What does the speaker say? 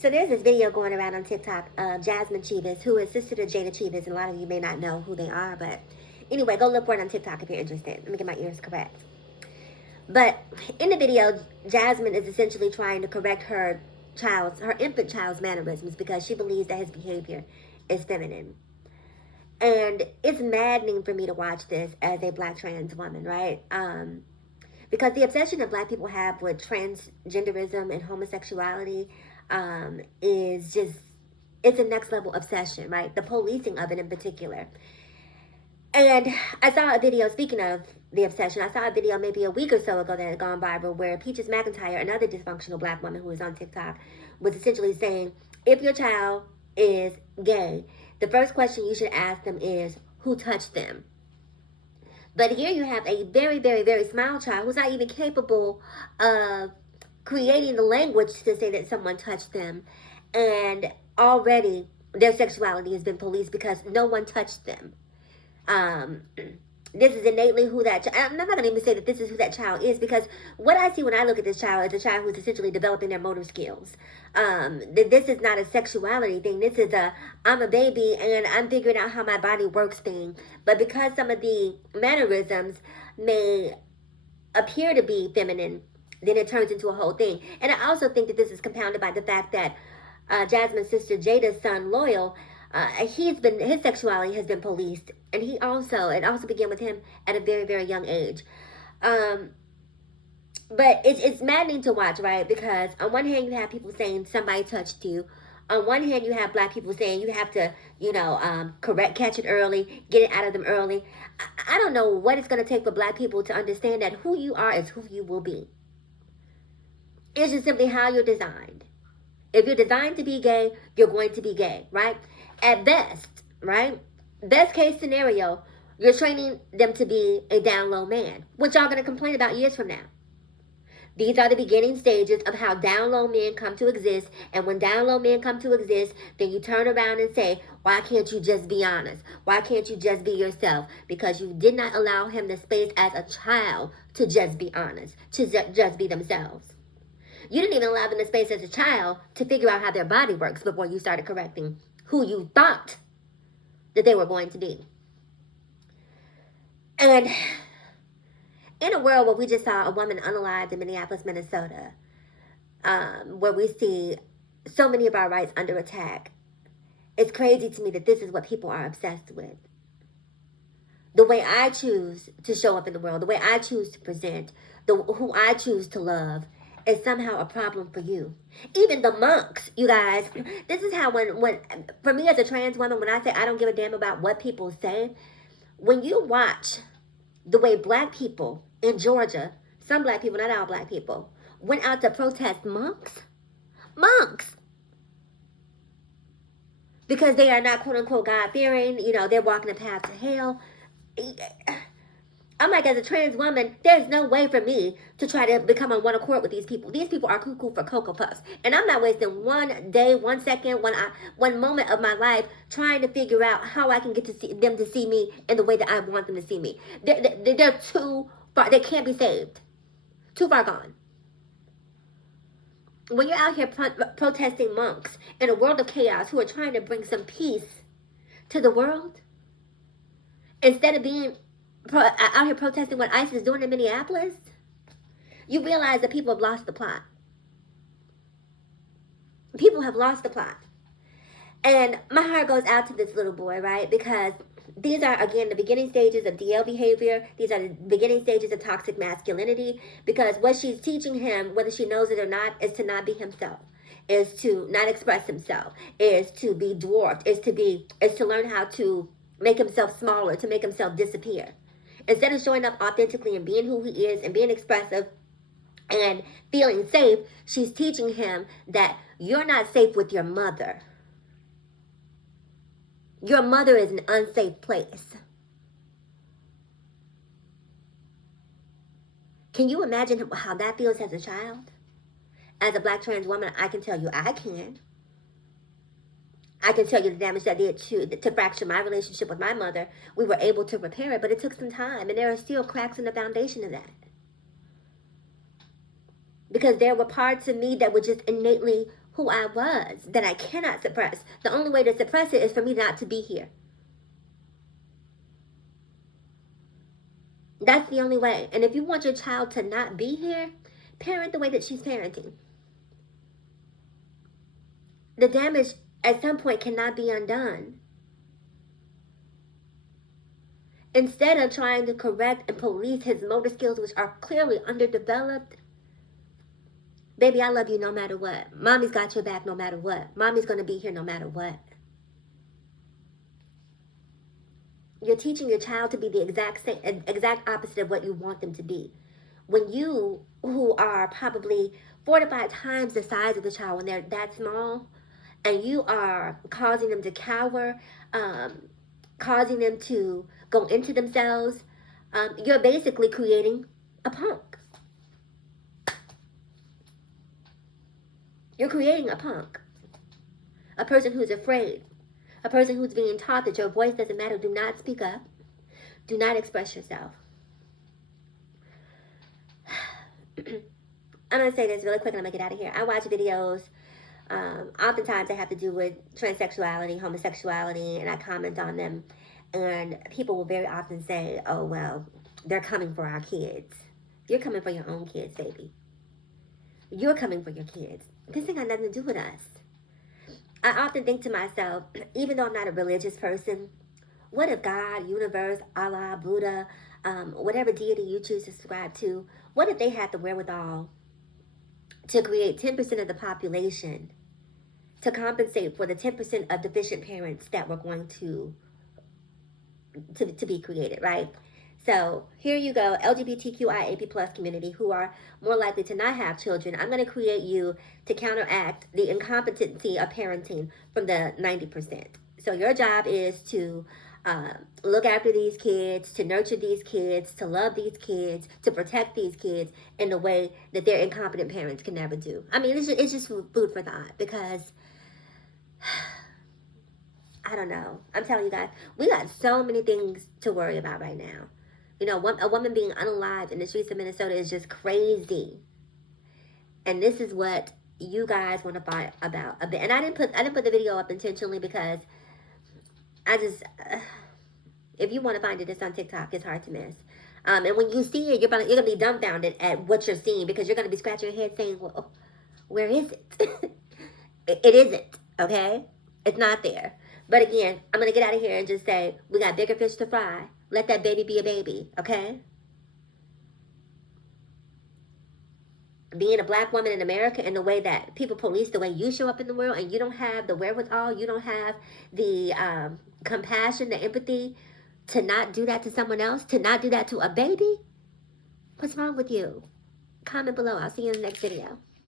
So there's this video going around on TikTok of Jazmine Cheaves, who is sister to Jada Cheaves, and a lot of you may not know who they are, but anyway, go look for it on TikTok if you're interested. Let me get my ears correct. But in the video, Jazmine is essentially trying to correct her infant child's mannerisms because she believes that his behavior is feminine. And it's maddening for me to watch this as a black trans woman, right? Because the obsession that black people have with transgenderism and homosexuality is just, it's a next level obsession, right? The policing of it in particular. And I saw a video, speaking of the obsession, I saw a video maybe a week or so ago that had gone viral where Peaches McIntyre, another dysfunctional black woman who was on TikTok, was essentially saying, if your child is gay, the first question you should ask them is, who touched them? But here you have a very, very, very small child who's not even capable of creating the language to say that someone touched them. And already their sexuality has been policed because no one touched them. This is innately who that child, I'm not going to even say that this is who that child is, because what I see when I look at this child is a child who's essentially developing their motor skills. This is not a sexuality thing. This is I'm a baby and I'm figuring out how my body works thing. But because some of the mannerisms may appear to be feminine, then it turns into a whole thing. And I also think that this is compounded by the fact that Jazmine's sister Jada's son Loyal, his sexuality has been policed, and it also began with him at a very, very young age. But it's maddening to watch, right? Because on one hand you have people saying somebody touched you. On one hand you have black people saying you have to, catch it early, get it out of them early. I don't know what it's going to take for black people to understand that who you are is who you will be. It's just simply how you're designed. If you're designed to be gay, you're going to be gay, right? At best, right? Best case scenario, you're training them to be a down low man, which y'all going to complain about years from now. These are the beginning stages of how down low men come to exist. And when down low men come to exist, then you turn around and say, why can't you just be honest? Why can't you just be yourself? Because you did not allow him the space as a child to just be honest, to just be themselves. You didn't even allow them the space as a child to figure out how their body works before you started correcting who you thought that they were going to be. And in a world where we just saw a woman unalived in Minneapolis, Minnesota, where we see so many of our rights under attack, it's crazy to me that this is what people are obsessed with. The way I choose to show up in the world, the way I choose to present, who I choose to love, is somehow a problem for you. Even the monks, you guys, this is how when for me as a trans woman, when I say I don't give a damn about what people say, when you watch the way black people in Georgia, some black people, not all black people, went out to protest monks, because they are not quote unquote God-fearing, they're walking the path to hell. I'm like, as a trans woman, there's no way for me to try to become on one accord with these people. These people are cuckoo for Cocoa Puffs. And I'm not wasting one day, 1 second, one moment of my life trying to figure out how I can get them to see me in the way that I want them to see me. They're too far. They can't be saved. Too far gone. When you're out here protesting monks in a world of chaos who are trying to bring some peace to the world, instead of being out here protesting what ICE is doing in Minneapolis, you realize that people have lost the plot. People have lost the plot. And my heart goes out to this little boy, right? Because these are, again, the beginning stages of DL behavior. These are the beginning stages of toxic masculinity. Because what she's teaching him, whether she knows it or not, is to not be himself. Is to not express himself. Is to be dwarfed. Is to learn how to make himself smaller, to make himself disappear. Instead of showing up authentically and being who he is and being expressive and feeling safe, she's teaching him that you're not safe with your mother. Your mother is an unsafe place. Can you imagine how that feels as a child? As a black trans woman, I can tell you I can. I can tell you the damage that did to fracture my relationship with my mother. We were able to repair it, but it took some time. And there are still cracks in the foundation of that. Because there were parts of me that were just innately who I was that I cannot suppress. The only way to suppress it is for me not to be here. That's the only way. And if you want your child to not be here, parent the way that she's parenting. The damage at some point cannot be undone. Instead of trying to correct and police his motor skills, which are clearly underdeveloped, baby, I love you no matter what. Mommy's got your back no matter what. Mommy's going to be here no matter what. You're teaching your child to be the exact opposite of what you want them to be. When you, who are probably 4 to 5 times the size of the child when they're that small, and you are causing them to cower, causing them to go into themselves, you're basically creating a punk. You're creating a punk. A person who's afraid. A person who's being taught that your voice doesn't matter. Do not speak up. Do not express yourself. I'm going to say this really quick and I'm going to get out of here. I watch videos. Oftentimes they have to do with transsexuality, homosexuality, and I comment on them. And people will very often say, oh, well, they're coming for our kids. You're coming for your own kids, baby. You're coming for your kids. This ain't got nothing to do with us. I often think to myself, even though I'm not a religious person, what if God, universe, Allah, Buddha, whatever deity you choose to subscribe to, what if they had the wherewithal to create 10% of the population to compensate for the 10% of deficient parents that were going to be created, right? So here you go, LGBTQIAP plus community who are more likely to not have children. I'm going to create you to counteract the incompetency of parenting from the 90%. So your job is to look after these kids, to nurture these kids, to love these kids, to protect these kids in a way that their incompetent parents can never do. I mean, it's just food for thought because I don't know. I'm telling you guys, we got so many things to worry about right now. You know, a woman being unalived in the streets of Minnesota is just crazy. And this is what you guys want to find about a bit. And I didn't put the video up intentionally because I just, if you want to find it, it's on TikTok. It's hard to miss. And when you see it, you're gonna be dumbfounded at what you're seeing because you're gonna be scratching your head saying, "Well, where is it?" It isn't. Okay, it's not there. But again, I'm gonna get out of here and just say we got bigger fish to fry. Let that baby be a baby. Okay. Being a black woman in America in the way that people police the way you show up in the world, and you don't have the wherewithal, you don't have the compassion, the empathy to not do that to someone else, to not do that to a baby. What's wrong with you? Comment below. I'll see you in the next video.